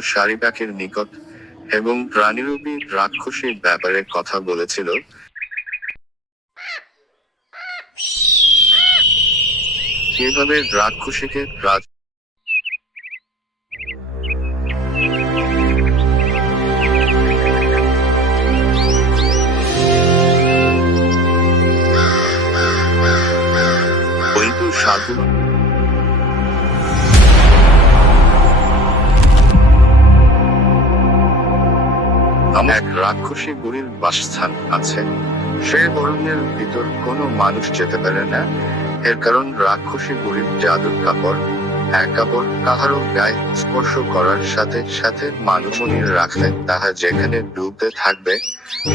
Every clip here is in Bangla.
শাড়ি নিকট এবং প্রাণীরূপী রাক্ষসীর ব্যাপারে কথা বলেছিল। কীভাবে রাক্ষসীকে রাজ সাধু এক রাক্ষসী বুড়ির বাসস্থান আছে। সে অরণ্যের ভিতর কোনো মানুষ যেতে পারে না। এর কারণ রাক্ষসী বুড়ির জাদুর কাপড়, এক কাপড় কাহারও গায়ে স্পর্শ করার সাথে সাথে রাখলে তাহা যেখানে ডুবতে থাকবে,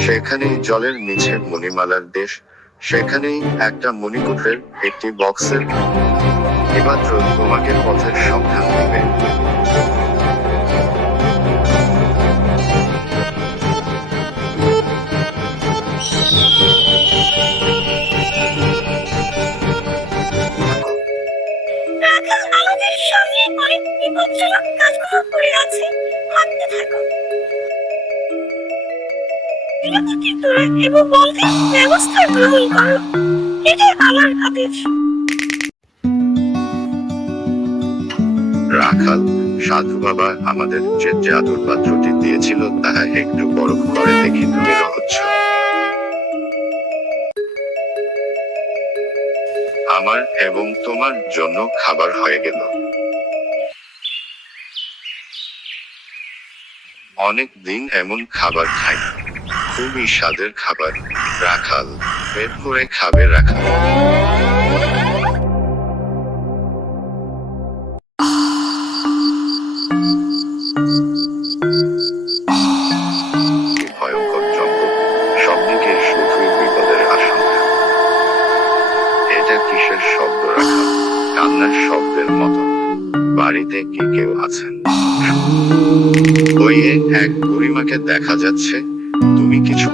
সেখানেই জলের নিচে মণিমালার দেশ, সেখানেই একটা মণিকূটের একটি বক্সের এমাত্র তোমাকে পথের সন্ধান দিবে। রাখাল সাধু বাবা আমাদের যে জাদুর পাত্রটি দিয়েছিল, তাহা একটু বরফ করে দেখি তুমি রহস্য। আমার এবং তোমার জন্য খাবার হয়ে গেল। অনেক দিন এমন খাবার খাই। খুবই স্বাদের খাবার। রাখাল, বের করে খাবে রাখাল। কান্নার শব্দের মতো। বাড়িতে কি কেউ আছেন? বইয়ে এক বুড়িমাকে দেখা যাচ্ছে। তুমি কিছু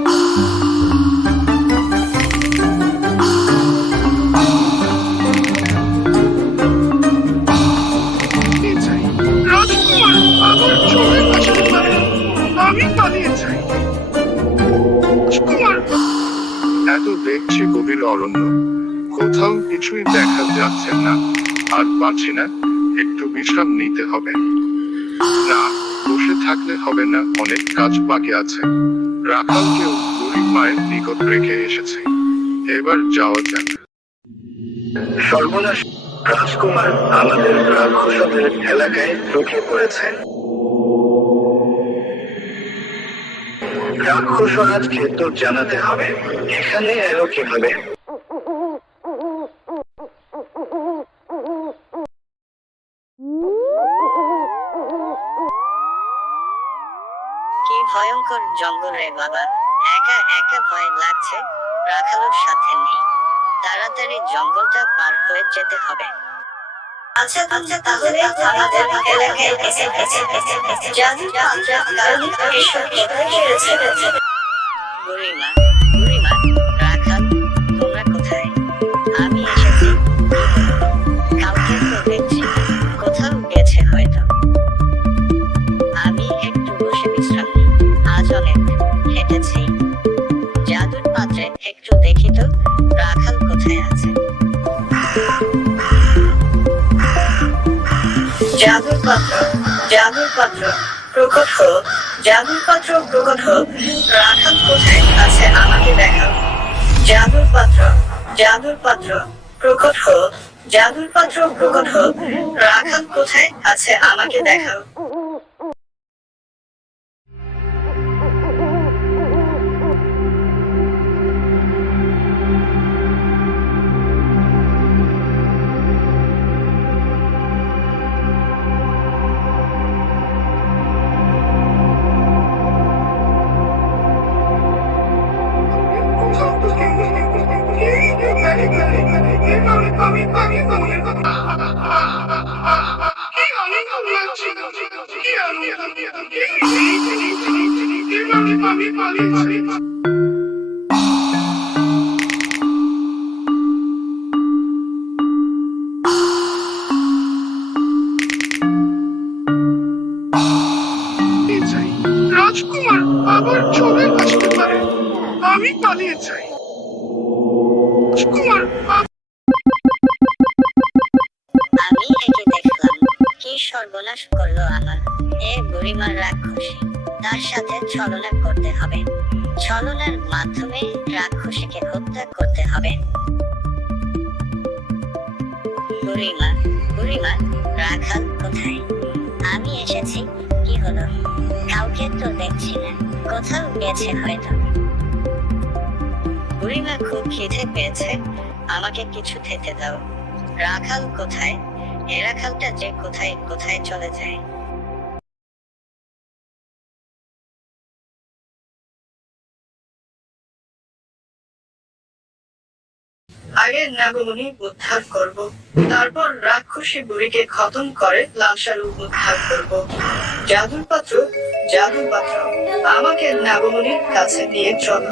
এত দেখছি গভীর অরণ্য। কোথাও কিছুই দেখা যাচ্ছে না। আর পাচ্ছি না, একটু বিশ্রাম নিতে হবে। না, বসে থাকলে হবে না, অনেক কাজ বাকি আছে। রাখালকেও বুড়ি মায়ের নিকট রেখে এসেছে। এবার যাওয়া যাক। সর্বনাশ রাজকুমার আমাদের রাক্ষসদের এলাকায় ঢুকে পড়েছেন। রাক্ষসরাজকে তো জানাতে হবে, এখানে এলো কীভাবে? ভয়ঙ্কর জঙ্গল রে বাবা। একা একা ভয় লাগছে, রাখালোর সাথে নেই। তাড়াতাড়ি জঙ্গলটা পার হয়ে যেতে হবে। আচ্ছা আচ্ছা তাহলে আমাদের এলাকায় জাদু পাত্রা কারণ বুড়িমা বুড়িমা জাদুর পাত্র জাদুর পাত্র, প্রকট হোক, জাদুর পাত্র প্রকট হোক রাখাল কোথায় আছে আমাকে দেখাও। জাদুর পাত্র জাদুর পাত্র, প্রকট হোক, জাদুর পাত্র প্রকট হোক রাখাল কোথায় আছে আমাকে দেখাও। রাজকুমার আবার চলে আমি পালিয়ে যাই। রাজকুমার সর্বনাশ করল আমার এ বুড়িমার রাক্ষসী, তার সাথে ছলনা করতে হবে। ছলনার মাধ্যমে রাক্ষসীকে হত্যা করতে হবে। রাখাল কোথায়? আমি এসেছি, কি হলো? কাউকে তো দেখছি না, কোথাও গেছে হয়তো। বুড়িমা খুব খিদে পেয়েছে, আমাকে কিছু খেতে দাও। রাখাল কোথায়? এ রাখালটা যে কোথায় কোথায় চলে যায়। আগে নাগমণি উদ্ধার করব। তারপর রাক্ষসী বুড়িকে খতম করে লাংসারু উদ্ধার করব। জাদুর পাত্র জাদুর পাত্র, আমাকে নাগমণির কাছে নিয়ে চলো।